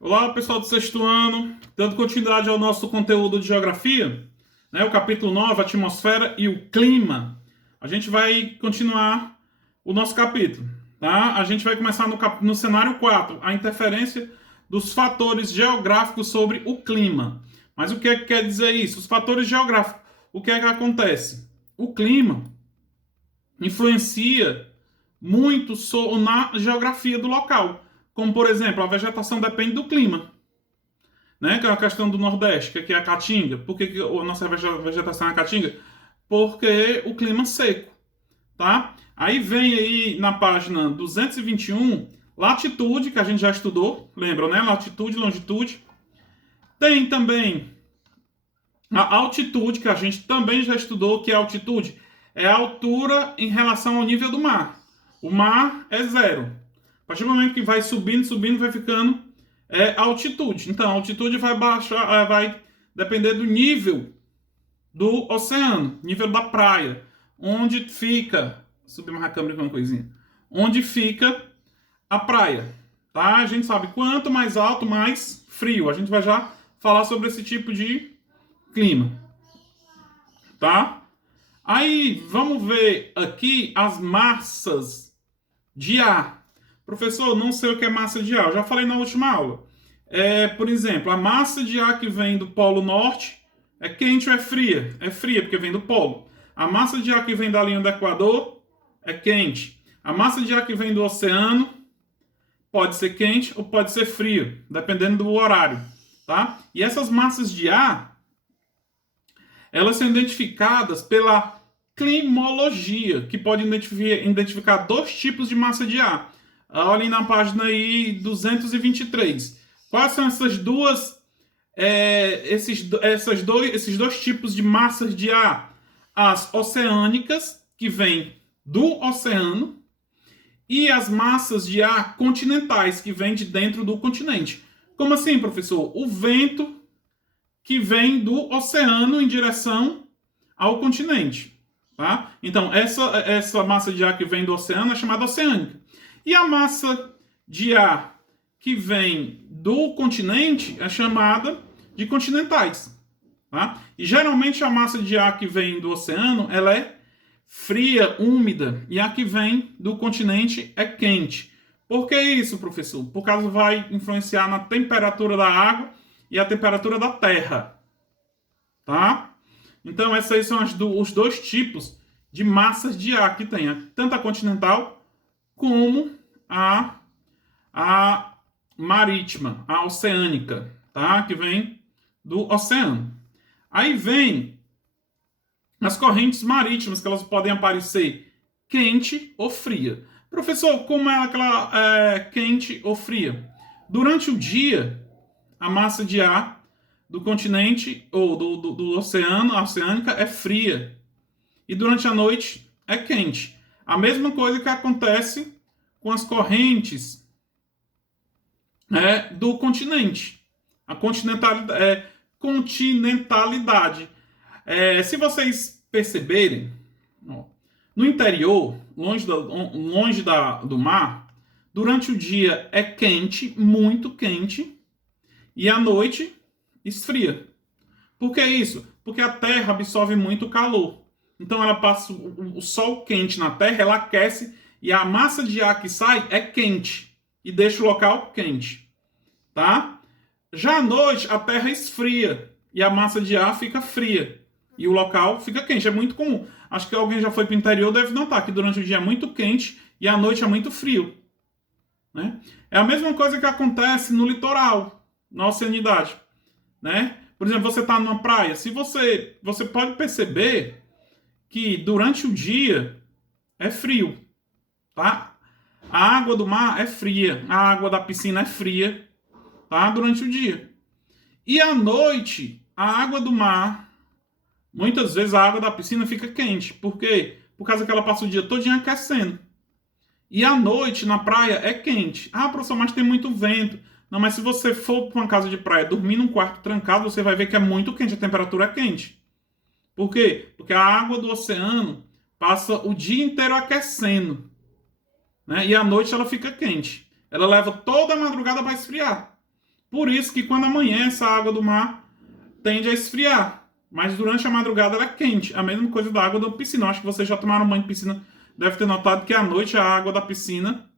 Olá, pessoal do sexto ano, dando continuidade ao nosso conteúdo de geografia, né, o capítulo 9, atmosfera e o clima. A gente vai continuar o nosso capítulo, tá? A gente vai começar no cenário 4, a interferência dos fatores geográficos sobre o clima. Mas o que é que quer dizer isso? Os fatores geográficos, o que é que acontece? O clima influencia muito na geografia do local. Como, por exemplo, a vegetação depende do clima, né? Que é a questão do Nordeste, que aqui é a Caatinga. Por que a nossa vegetação é a Caatinga? Porque o clima é seco, tá? Aí vem aí na página 221, latitude, que a gente já estudou, lembram, né? Latitude, longitude. Tem também a altitude, que a gente também já estudou, que é a altitude. É a altura em relação ao nível do mar. O mar é zero. A partir do momento que vai subindo, subindo, vai ficando altitude. Então, a altitude vai baixar, vai depender do nível do oceano, nível da praia, onde fica, subir mais a câmera com uma coisinha, onde fica a praia, tá? A gente sabe quanto mais alto, mais frio. A gente vai já falar sobre esse tipo de clima, tá? Aí, vamos ver aqui as massas de ar. Professor, não sei o que é massa de ar. Eu já falei na última aula. Por exemplo, a massa de ar que vem do Polo Norte é quente ou é fria? É fria, porque vem do polo. A massa de ar que vem da linha do Equador é quente. A massa de ar que vem do oceano pode ser quente ou pode ser frio, dependendo do horário, tá? E essas massas de ar, elas são identificadas pela climologia, que pode identificar dois tipos de massa de ar. Olhem na página aí 223. Quais são essas duas, esses dois tipos de massas de ar? As oceânicas, que vêm do oceano, e as massas de ar continentais, que vêm de dentro do continente. Como assim, professor? O vento que vem do oceano em direção ao continente, tá? Então, essa massa de ar que vem do oceano é chamada oceânica. E a massa de ar que vem do continente é chamada de continentais, tá? E geralmente a massa de ar que vem do oceano, ela é fria, úmida, e a que vem do continente é quente. Por que isso, professor? Por causa vai influenciar na temperatura da água e a temperatura da terra, tá? Então, esses aí são os dois tipos de massas de ar que tem, tanto a continental como a marítima, a oceânica, tá? Que vem do oceano. Aí vem as correntes marítimas, que elas podem aparecer quente ou fria. Professor, como é aquela quente ou fria? Durante o dia, a massa de ar do continente ou do oceano, a oceânica, é fria. E durante a noite é quente. A mesma coisa que acontece com as correntes do continente. A continentalidade. Se vocês perceberem, no interior, longe do mar, durante o dia é quente, muito quente, e à noite esfria. Por que isso? Porque a terra absorve muito calor. Então ela passa o sol quente na terra, ela aquece e a massa de ar que sai é quente e deixa o local quente, tá? Já à noite a terra esfria e a massa de ar fica fria e o local fica quente. É muito comum. Acho que alguém já foi para o interior deve notar que durante o dia é muito quente e à noite é muito frio, né? É a mesma coisa que acontece no litoral, na oceanidade, né? Por exemplo, você está numa praia, se você pode perceber que durante o dia é frio, tá? A água do mar é fria, a água da piscina é fria, tá? Durante o dia. E à noite, a água do mar, muitas vezes a água da piscina fica quente. Por quê? Por causa que ela passa o dia todinho aquecendo. E à noite, na praia, é quente. Ah, professor, mas tem muito vento. Não, mas se você for para uma casa de praia, dormir num quarto trancado, você vai ver que é muito quente, a temperatura é quente. Por quê? Porque a água do oceano passa o dia inteiro aquecendo, né? E à noite ela fica quente. Ela leva toda a madrugada para esfriar. Por isso que quando amanhece a água do mar tende a esfriar. Mas durante a madrugada ela é quente. A mesma coisa da água da piscina. Eu acho que vocês já tomaram banho de piscina. Deve ter notado que à noite a água da piscina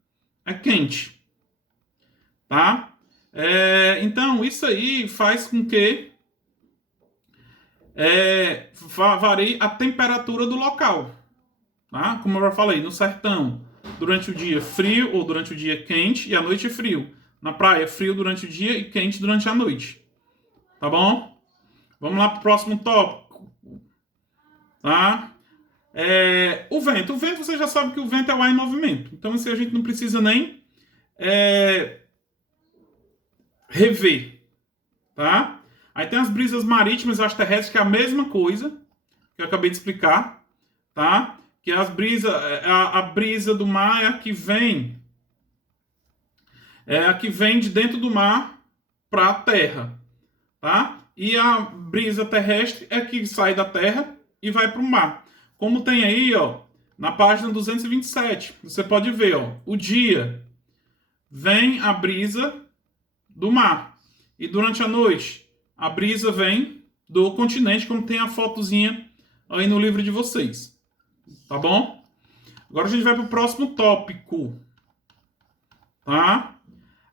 é quente. Tá? Então, isso aí faz com que varie a temperatura do local. Tá? Como eu já falei, no sertão, durante o dia frio ou durante o dia quente e à noite frio. Na praia, frio durante o dia e quente durante a noite. Tá bom? Vamos lá para o próximo tópico. Tá? O vento. O vento, você já sabe que o vento é o ar em movimento. Então, assim, a gente não precisa nem rever. Tá? Aí tem as brisas marítimas e as terrestres, que é a mesma coisa que eu acabei de explicar. Tá? Que as brisas, a brisa do mar é a que vem de dentro do mar para a terra. Tá? E a brisa terrestre é que sai da terra e vai para o mar. Como tem aí, ó, na página 227, você pode ver, ó, o dia vem a brisa do mar. E durante a noite, a brisa vem do continente, como tem a fotozinha aí no livro de vocês. Tá bom? Agora a gente vai para o próximo tópico. Tá?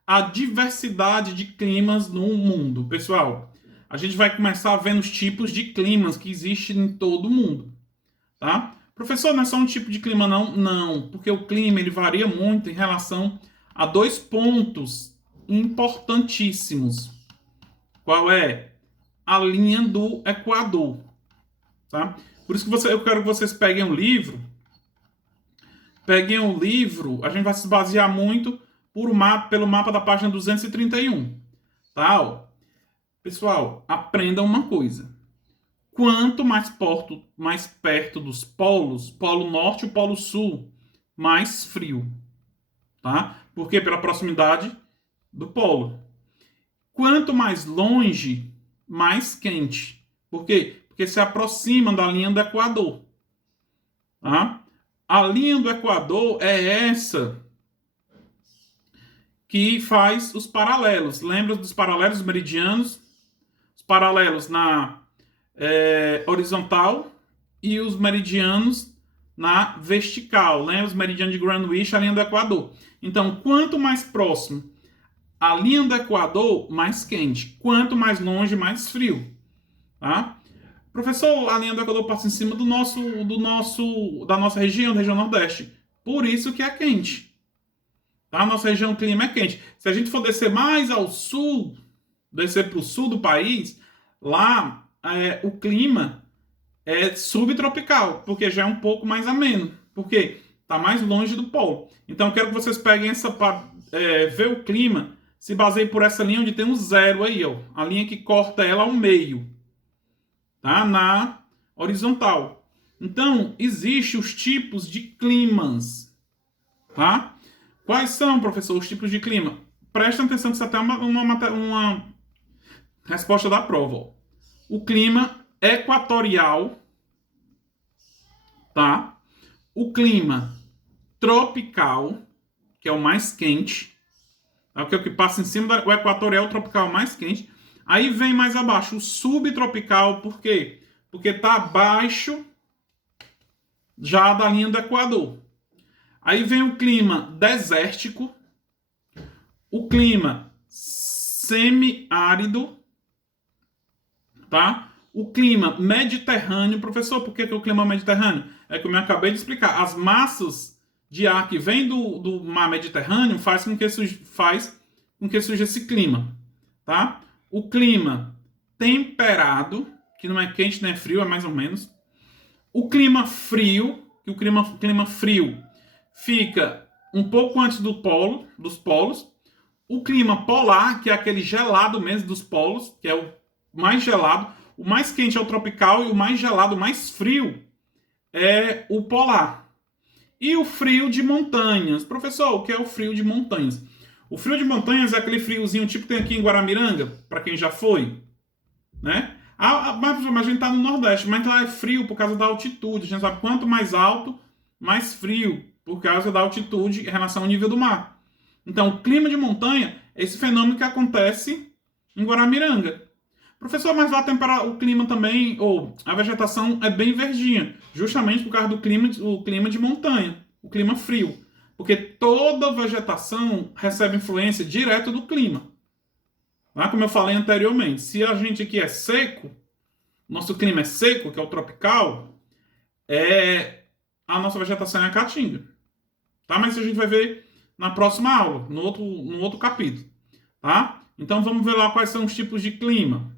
A diversidade de climas no mundo. Pessoal, a gente vai começar vendo os tipos de climas que existem em todo o mundo. Tá? Professor, não é só um tipo de clima, não? Não, porque o clima ele varia muito em relação a dois pontos importantíssimos. Qual é? A linha do Equador. Tá? Por isso que eu quero que vocês peguem um livro. Peguem um livro, a gente vai se basear muito pelo mapa da página 231. Tá? Ó. Pessoal, aprendam uma coisa. Quanto mais perto dos polos, Polo Norte e Polo Sul, mais frio. Tá? Por quê? Pela proximidade do polo. Quanto mais longe, mais quente. Por quê? Porque se aproxima da linha do Equador. Tá? A linha do Equador é essa que faz os paralelos. Lembra dos paralelos meridianos? Os paralelos na horizontal e os meridianos na vertical. Lembra os meridianos de Greenwich, a linha do Equador. Então, quanto mais próximo a linha do Equador, mais quente. Quanto mais longe, mais frio. Tá? Professor, a linha do Equador passa em cima da nossa região, da região Nordeste. Por isso que é quente. Tá? A nossa região, o clima é quente. Se a gente for descer mais ao sul, descer para o sul do país, lá o clima é subtropical, porque já é um pouco mais ameno. Por quê? Está mais longe do polo. Então, eu quero que vocês peguem essa para ver o clima, se baseiem por essa linha onde tem um zero aí, ó, a linha que corta ela ao meio, tá? Na horizontal. Então, existem os tipos de climas, tá? Quais são, professor, os tipos de clima? Prestem atenção que isso até é uma resposta da prova. Ó. O clima equatorial, tá? O clima tropical, que é o mais quente, tá? Que é o que passa em cima do equatorial, o tropical mais quente. Aí vem mais abaixo o subtropical, por quê? Porque está abaixo já da linha do Equador. Aí vem o clima desértico, o clima semiárido, tá? O clima mediterrâneo. Professor, por que o clima mediterrâneo? É como eu acabei de explicar. As massas de ar que vem do mar Mediterrâneo faz com que surja esse clima, tá? O clima temperado, que não é quente nem é frio, é mais ou menos. O clima frio, que o clima frio fica um pouco antes dos polos. O clima polar, que é aquele gelado mesmo dos polos, que é o mais gelado. O mais quente é o tropical e o mais gelado, o mais frio é o polar. E o frio de montanhas. Professor, o que é o frio de montanhas? O frio de montanhas é aquele friozinho tipo que tem aqui em Guaramiranga, para quem já foi, né? Mas a gente está no Nordeste, mas lá é frio por causa da altitude. A gente sabe quanto mais alto, mais frio, por causa da altitude em relação ao nível do mar. Então, o clima de montanha esse fenômeno que acontece em Guaramiranga. Professor, mas lá o clima também, ou a vegetação é bem verdinha, justamente por causa do clima, o clima de montanha, o clima frio. Porque toda vegetação recebe influência direta do clima. Tá? Como eu falei anteriormente, se a gente aqui é seco, nosso clima é seco, que é o tropical, a nossa vegetação é a caatinga. Tá? Mas isso a gente vai ver na próxima aula, no outro capítulo. Tá? Então vamos ver lá quais são os tipos de clima.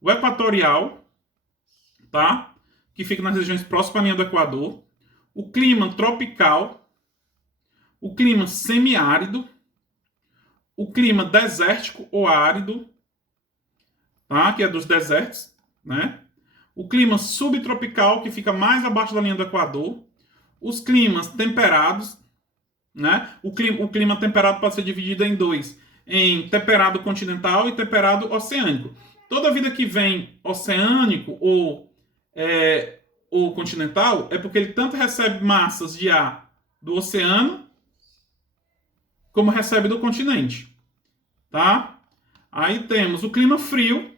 O equatorial, tá? Que fica nas regiões próximas à linha do Equador. O clima tropical. O clima semiárido. O clima desértico ou árido, tá? Que é dos desertos, né? O clima subtropical, que fica mais abaixo da linha do Equador. Os climas temperados, né? O clima temperado pode ser dividido em dois, em temperado continental e temperado oceânico. Toda vida que vem oceânico ou continental é porque ele tanto recebe massas de ar do oceano como recebe do continente, tá? Aí temos o clima frio,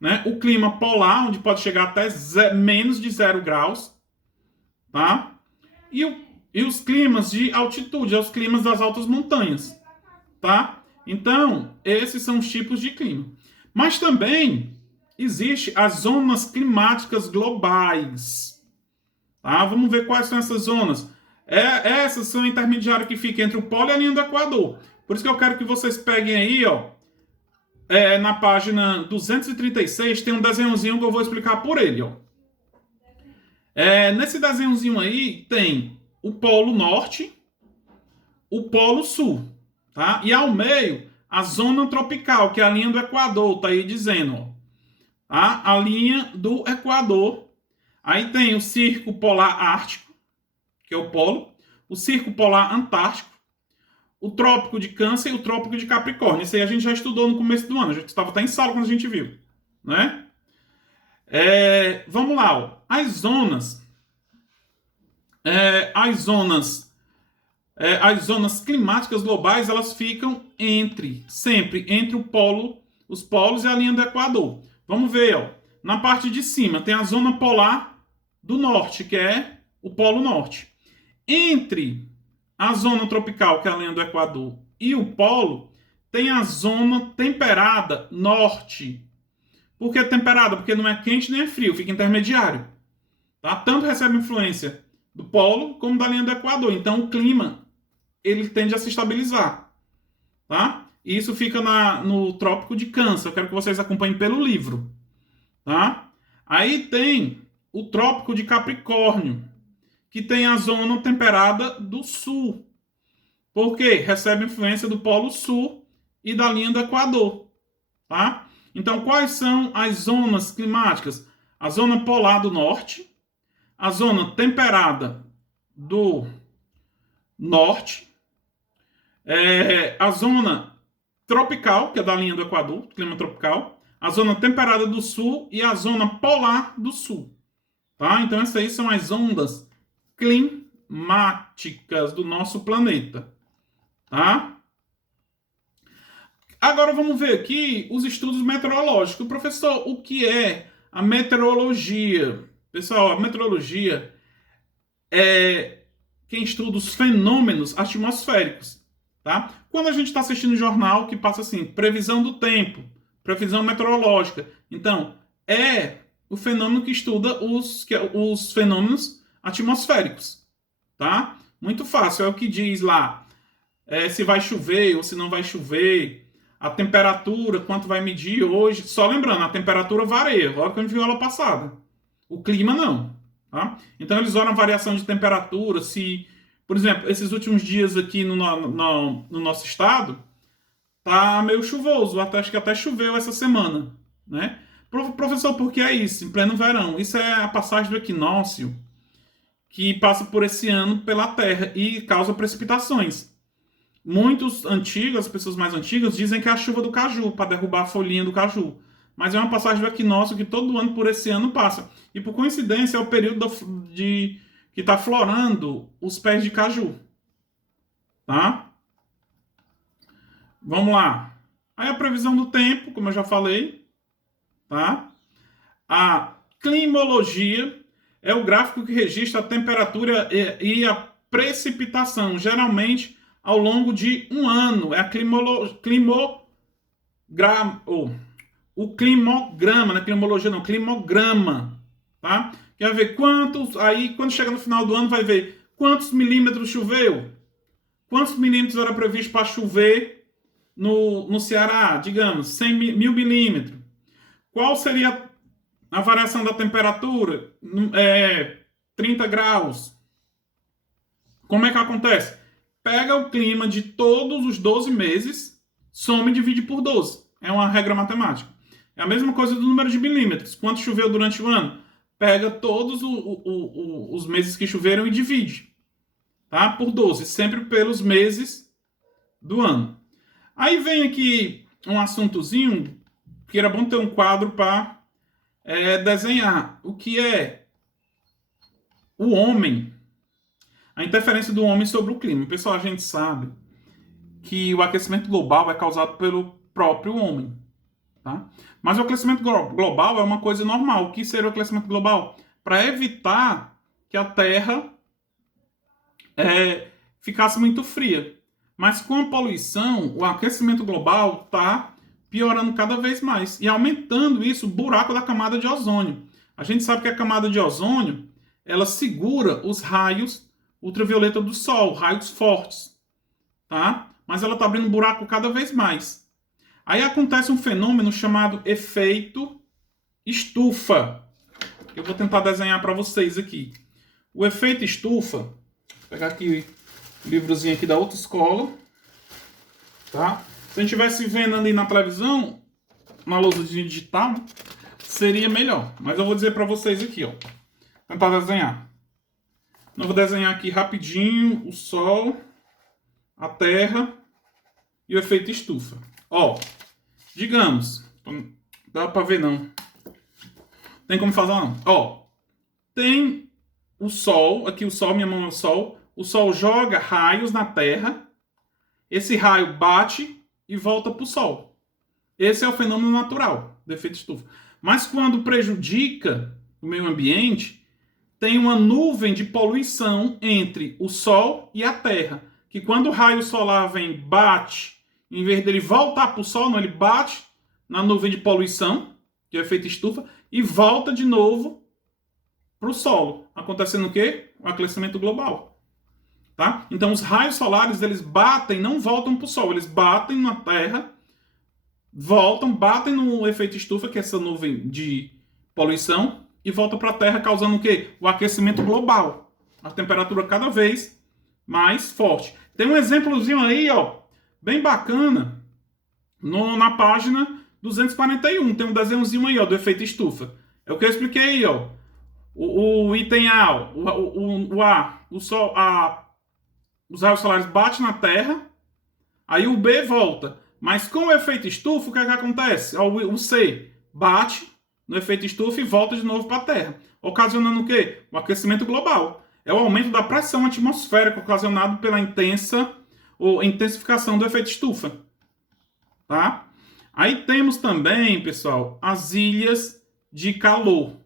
né? O clima polar, onde pode chegar até menos de 0 graus, tá? E os climas de altitude, os climas das altas montanhas, tá? Então, esses são os tipos de clima. Mas também existe as zonas climáticas globais. Tá? Vamos ver quais são essas zonas. Essas são intermediárias que ficam entre o polo e a linha do Equador. Por isso que eu quero que vocês peguem aí, ó, na página 236, tem um desenhozinho que eu vou explicar por ele, ó. Nesse desenhozinho aí tem o polo norte, o polo sul, tá? E ao meio, a zona tropical, que é a linha do Equador, tá aí dizendo, ó. Tá? A linha do Equador. Aí tem o Círculo Polar Ártico, que é o polo, o Círculo Polar Antártico, o Trópico de Câncer e o Trópico de Capricórnio. Isso aí a gente já estudou no começo do ano, a gente estava até em sala quando a gente viu, né? Vamos lá, ó. As zonas climáticas globais, elas ficam sempre entre os polos e a linha do Equador. Vamos ver, ó. Na parte de cima tem a zona polar do norte, que é o polo norte. Entre a zona tropical, que é a linha do Equador, e o polo, tem a zona temperada norte. Por que temperada? Porque não é quente nem é frio, fica intermediário. Tá? Tanto recebe influência do polo como da linha do Equador. Então o clima ele tende a se estabilizar. Tá? E isso fica no Trópico de Câncer. Eu quero que vocês acompanhem pelo livro. Tá? Aí tem o Trópico de Capricórnio, que tem a zona temperada do sul. Por quê? Recebe influência do Polo Sul e da linha do Equador. Tá? Então, quais são as zonas climáticas? A zona polar do norte, a zona temperada do norte, a zona tropical, que é da linha do Equador, clima tropical, a zona temperada do sul e a zona polar do sul. Tá? Então, essas aí são as ondas climáticas do nosso planeta. Tá? Agora vamos ver aqui os estudos meteorológicos. Professor, o que é a meteorologia? Pessoal, a meteorologia é quem estuda os fenômenos atmosféricos. Tá? Quando a gente está assistindo um jornal que passa assim, previsão do tempo, previsão meteorológica. Então, é o fenômeno que estuda os fenômenos atmosféricos. Tá? Muito fácil, é o que diz lá se vai chover ou se não vai chover, a temperatura, quanto vai medir hoje. Só lembrando, a temperatura varia, agora que a gente viu aula passada. O clima não. Tá? Então eles olham a variação de temperatura, se, por exemplo, esses últimos dias aqui no nosso estado, tá meio chuvoso, acho que até choveu essa semana. Né? Professor, por que é isso? Em pleno verão. Isso é a passagem do equinócio que passa por esse ano pela Terra e causa precipitações. Muitos antigos, as pessoas mais antigas, dizem que é a chuva do caju, para derrubar a folhinha do caju. Mas é uma passagem do equinócio que todo ano por esse ano passa. E por coincidência é o período que está florando os pés de caju. Tá? Vamos lá. Aí a previsão do tempo, como eu já falei, tá? A climologia é o gráfico que registra a temperatura e a precipitação, geralmente ao longo de um ano. É a o climograma, não é climologia não, climograma, tá? Que vai ver quantos, aí quando chega no final do ano vai ver quantos milímetros choveu, quantos milímetros era previsto para chover no Ceará, digamos, 100 mil milímetros. Qual seria a variação da temperatura? 30 graus. Como é que acontece? Pega o clima de todos os 12 meses, soma e divide por 12. É uma regra matemática. É a mesma coisa do número de milímetros. Quanto choveu durante o ano? Pega todos os meses que choveram e divide. Tá? Por 12, sempre pelos meses do ano. Aí vem aqui um assuntozinho que era bom ter um quadro para desenhar. O que é o homem, a interferência do homem sobre o clima. Pessoal, a gente sabe que o aquecimento global é causado pelo próprio homem. Tá? Mas o aquecimento global é uma coisa normal. O que seria o aquecimento global? Para evitar que a Terra ficasse muito fria. Mas com a poluição, o aquecimento global está piorando cada vez mais e aumentando isso o buraco da camada de ozônio. A gente sabe que a camada de ozônio ela segura os raios ultravioleta do Sol, raios fortes, tá? Mas ela está abrindo um buraco cada vez mais. Aí acontece um fenômeno chamado efeito estufa. Eu vou tentar desenhar para vocês aqui. O efeito estufa, vou pegar aqui o livrozinho aqui da outra escola, tá? Se a gente estivesse vendo ali na televisão, na lousinha digital, seria melhor. Mas eu vou dizer para vocês aqui, ó. Tentar desenhar. Eu vou desenhar aqui rapidinho o Sol, a Terra e o efeito estufa. Ó, digamos, dá para ver não. Tem como fazer não? Ó, tem o Sol, aqui o Sol, minha mão é o Sol joga raios na Terra, esse raio bate e volta para o Sol. Esse é o fenômeno natural do efeito estufa. Mas quando prejudica o meio ambiente, tem uma nuvem de poluição entre o Sol e a Terra, que quando o raio solar vem, bate, em vez dele voltar para o Sol, não, ele bate na nuvem de poluição, que é o efeito estufa, e volta de novo para o solo. Acontecendo o quê? O aquecimento global. Tá? Então os raios solares, eles batem, não voltam para o Sol, eles batem na Terra, voltam, batem no efeito estufa, que é essa nuvem de poluição, e volta para a Terra, causando o quê? O aquecimento global. A temperatura cada vez mais forte. Tem um exemplozinho aí, ó, bem bacana, na página 241. Tem um desenhozinho aí, ó, do efeito estufa. É o que eu expliquei aí, ó. O item A, o A, o Sol, os raios solares batem na Terra, aí o B volta. Mas com o efeito estufa, o que é que acontece? O C bate no efeito estufa e volta de novo para a Terra. Ocasionando o quê? O aquecimento global. É o aumento da pressão atmosférica ocasionado pela intensificação do efeito estufa. Tá? Aí temos também, pessoal, as ilhas de calor.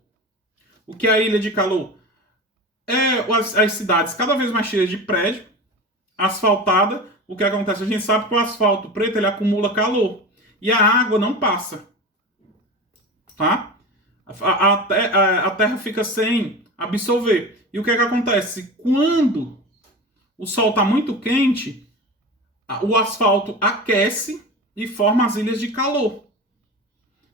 O que é a ilha de calor? É as cidades cada vez mais cheias de prédio, asfaltada. O que acontece? A gente sabe que o asfalto preto ele acumula calor e a água não passa. Tá? A terra fica sem absorver. E o que acontece? Quando o sol está muito quente, o asfalto aquece e forma as ilhas de calor.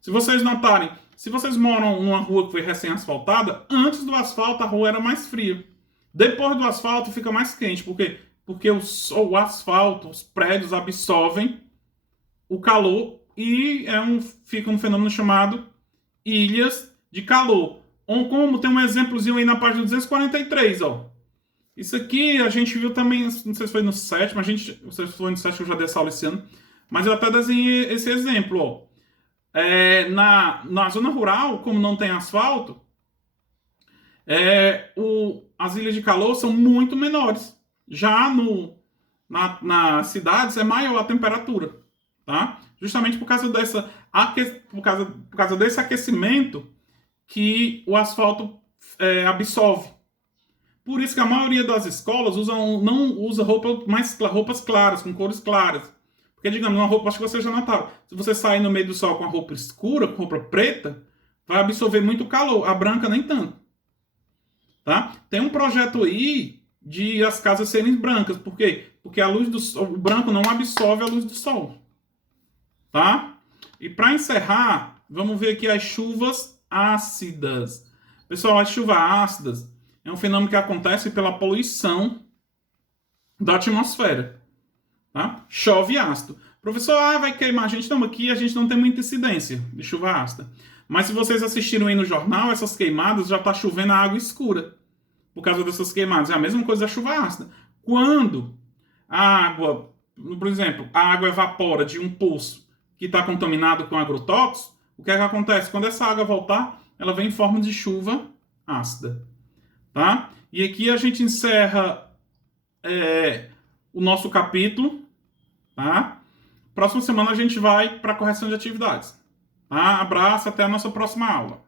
Se vocês notarem, se vocês moram numa rua que foi recém-asfaltada, antes do asfalto a rua era mais fria. Depois do asfalto fica mais quente. Por quê? Porque o asfalto, os prédios absorvem o calor e fica um fenômeno chamado ilhas de calor. Como tem um exemplozinho aí na página 243, ó. Isso aqui a gente viu também, não sei se foi no 7, mas não sei se foi no 7 que eu já dei essa aula esse ano, mas eu até desenhei esse exemplo, ó. Na zona rural, como não tem asfalto, as ilhas de calor são muito menores. Já nas cidades é maior a temperatura. tá? Justamente por causa por causa desse aquecimento que o asfalto absorve. Por isso que a maioria das escolas não usa roupas claras, com cores claras. Porque, digamos, uma roupa, acho que vocês já notaram, se você sair no meio do sol com a roupa escura, com roupa preta, vai absorver muito calor. A branca nem tanto. Tá? Tem um projeto aí de as casas serem brancas. Por quê? Porque a luz do sol, o branco não absorve a luz do sol. Tá? E para encerrar, vamos ver aqui as chuvas ácidas. Pessoal, as chuvas ácidas é um fenômeno que acontece pela poluição da atmosfera. Tá? Chove ácido. Professor, vai queimar a gente? Não, aqui a gente não tem muita incidência de chuva ácida. Mas se vocês assistiram aí no jornal, essas queimadas já está chovendo a água escura. Por causa dessas queimadas. É a mesma coisa da chuva ácida. Quando a água, por exemplo, a água evapora de um poço que está contaminado com agrotóxicos, o que é que acontece? Quando essa água voltar, ela vem em forma de chuva ácida. Tá? E aqui a gente encerra o nosso capítulo. Tá? Próxima semana a gente vai para a correção de atividades. Tá? Abraço, até a nossa próxima aula.